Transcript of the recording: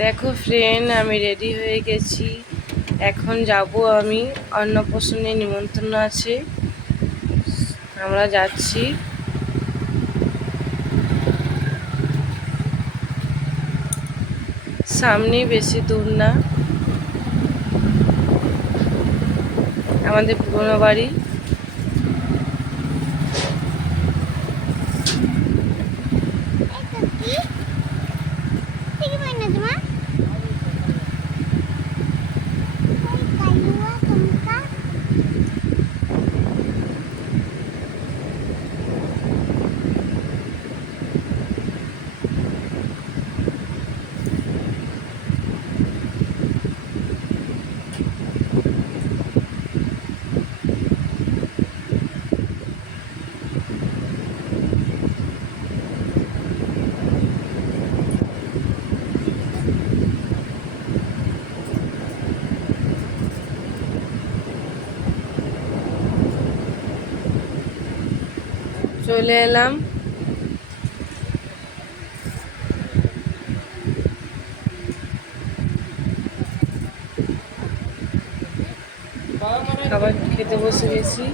দেখো ফ্রেন্ড আমি রেডি হয়ে গেছি। এখন যাব আমি। অন্নপ্রাশনে নিমন্ত্রণ আছে। আমরা যাচ্ছি। সামনে বেশি দূর না। আমাদের পুরনো বাড়ি। চলে এলাম। খাবার খেতে বসে গেছি।